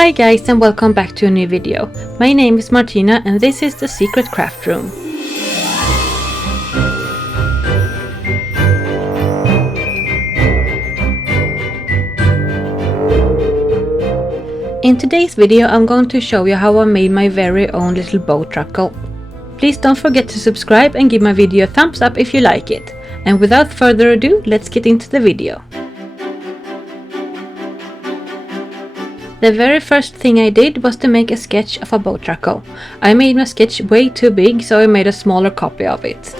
Hi guys and welcome back to a new video. My name is Martina and this is the Secret Craft Room. In today's video I'm going to show you how I made my very own little Bowtruckle. Please don't forget to subscribe and give my video a thumbs up if you like it. And without further ado, let's get into the video. The very first thing I did was to make a sketch of a Bowtruckle. I made my sketch way too big, so I made a smaller copy of it.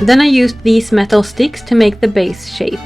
Then I used these metal sticks to make the base shape.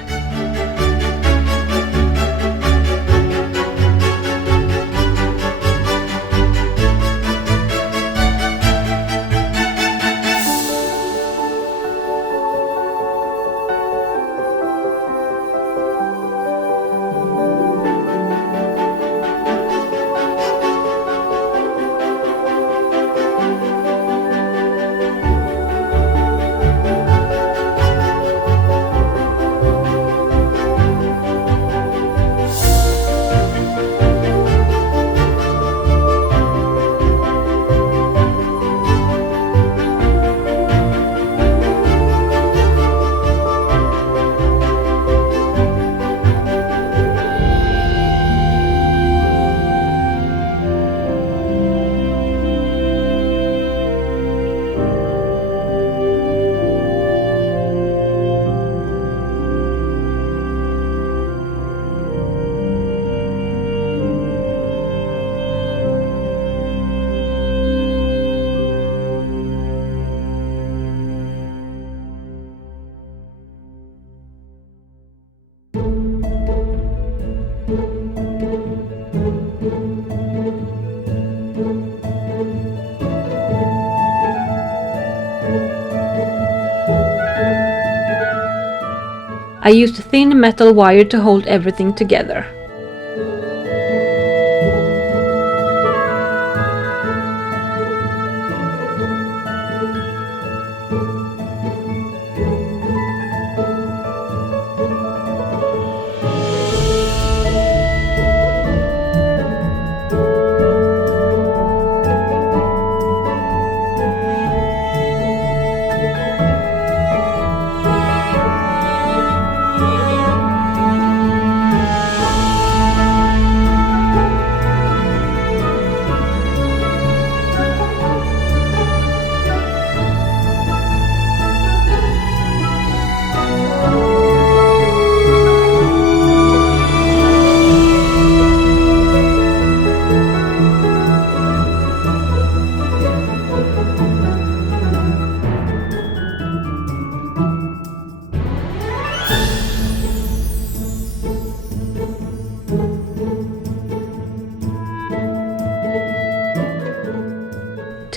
I used thin metal wire to hold everything together.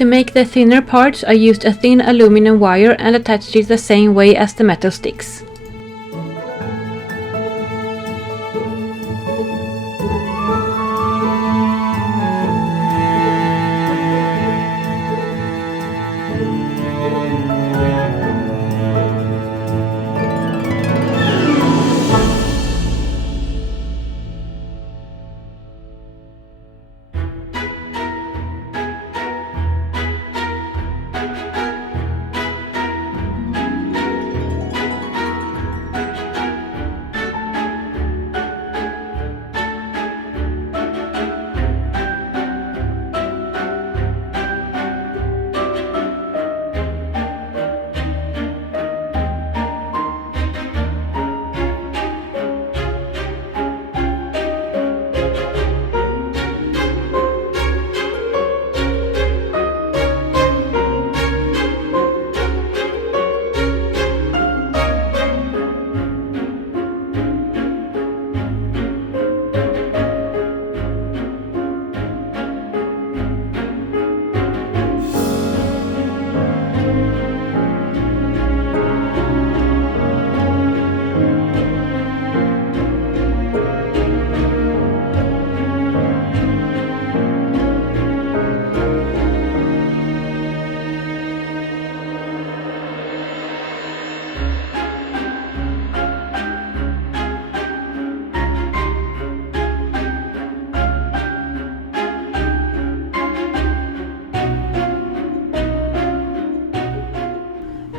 To make the thinner parts, I used a thin aluminum wire and attached it the same way as the metal sticks.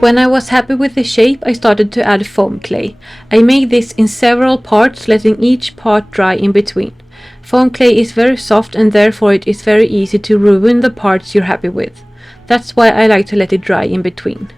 When I was happy with the shape, I started to add foam clay. I made this in several parts, letting each part dry in between. Foam clay is very soft and therefore it is very easy to ruin the parts you're happy with. That's why I like to let it dry in between.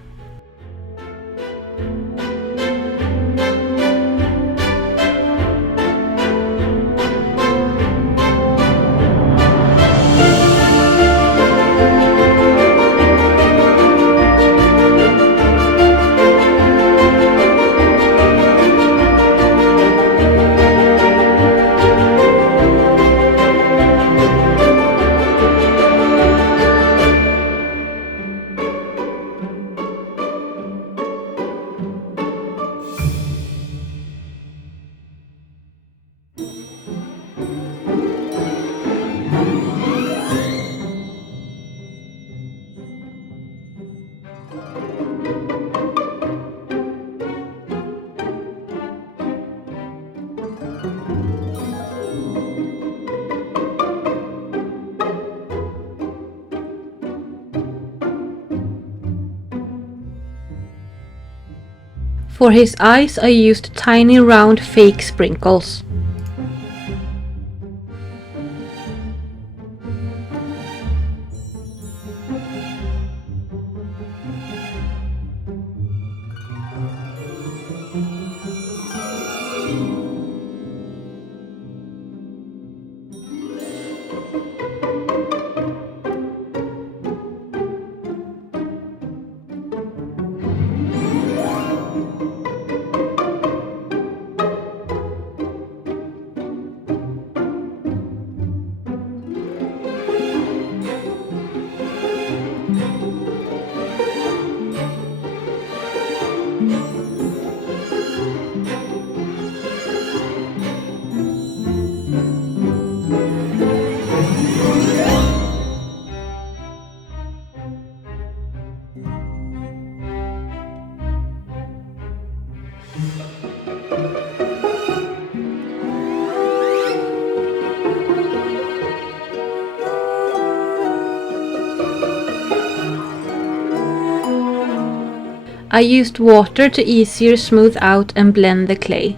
For his eyes I used tiny round fake sprinkles. I used water to easier smooth out and blend the clay.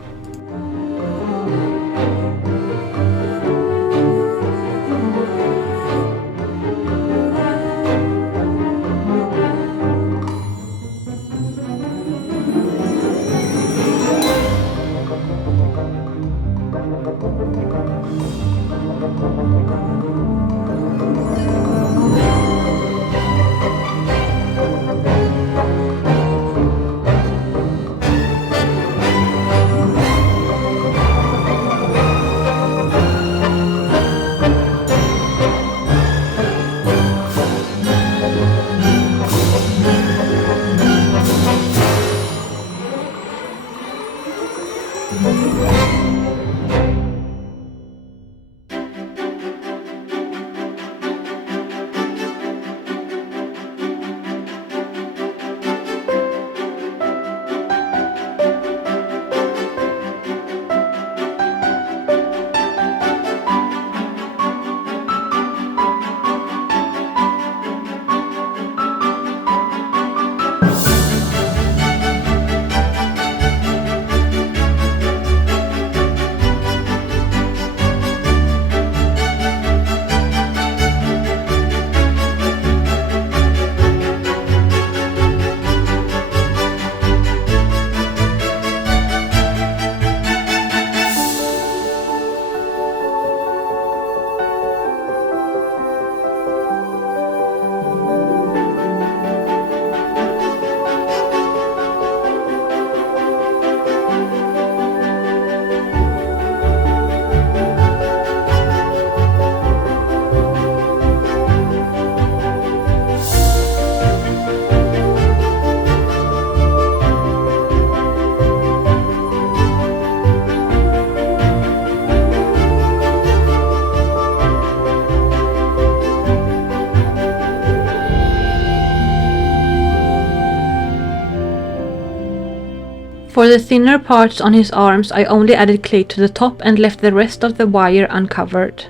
For the thinner parts on his arms I only added clay to the top and left the rest of the wire uncovered.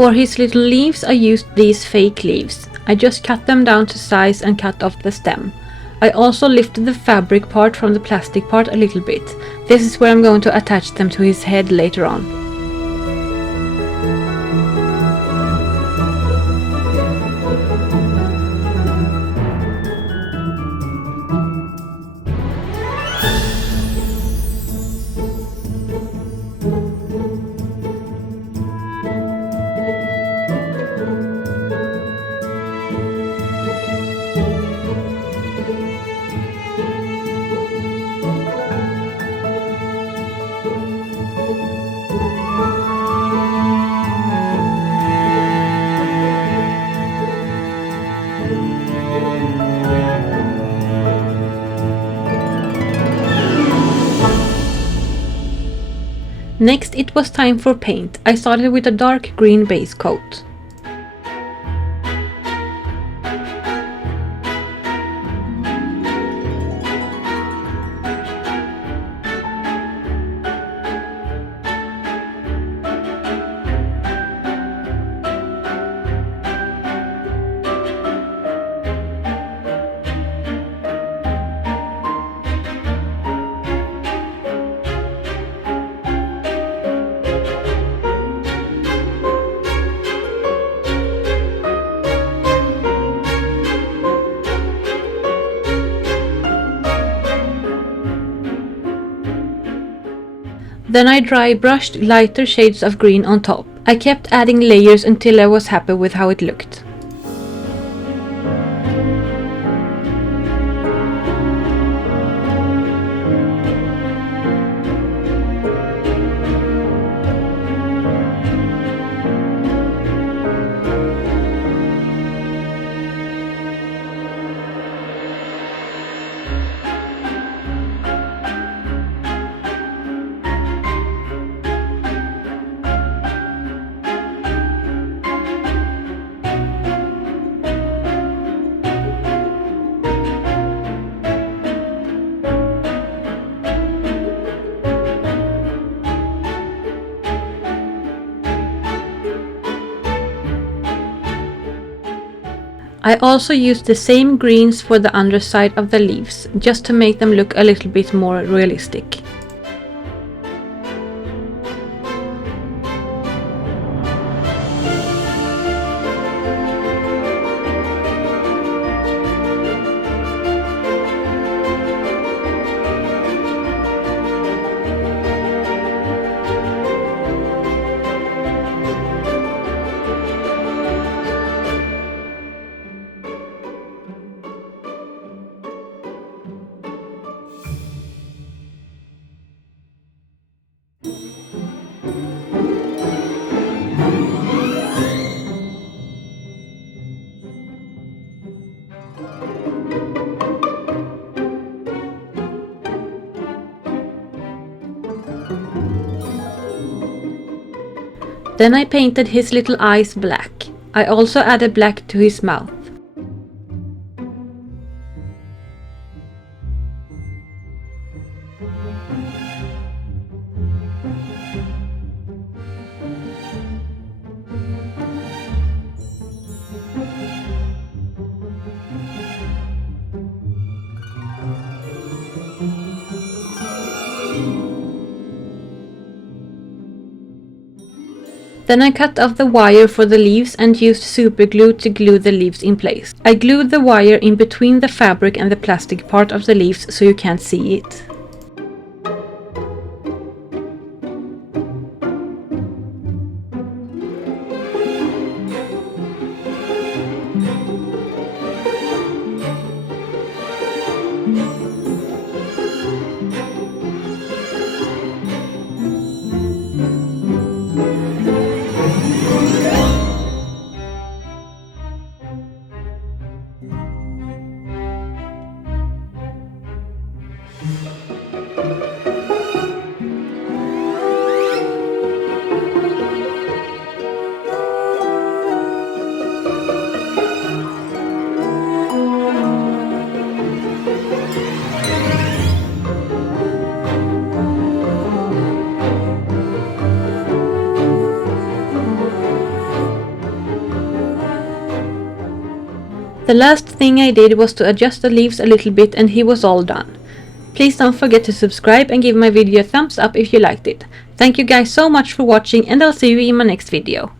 For his little leaves I used these fake leaves. I just cut them down to size and cut off the stem. I also lifted the fabric part from the plastic part a little bit. This is where I'm going to attach them to his head later on. Next it was time for paint. I started with a dark green base coat. Then I dry brushed lighter shades of green on top. I kept adding layers until I was happy with how it looked. I also used the same greens for the underside of the leaves, just to make them look a little bit more realistic. Then I painted his little eyes black. I also added black to his mouth. Then I cut off the wire for the leaves and used super glue to glue the leaves in place. I glued the wire in between the fabric and the plastic part of the leaves so you can't see it. The last thing I did was to adjust the leaves a little bit and he was all done. Please don't forget to subscribe and give my video a thumbs up if you liked it. Thank you guys so much for watching, and I'll see you in my next video.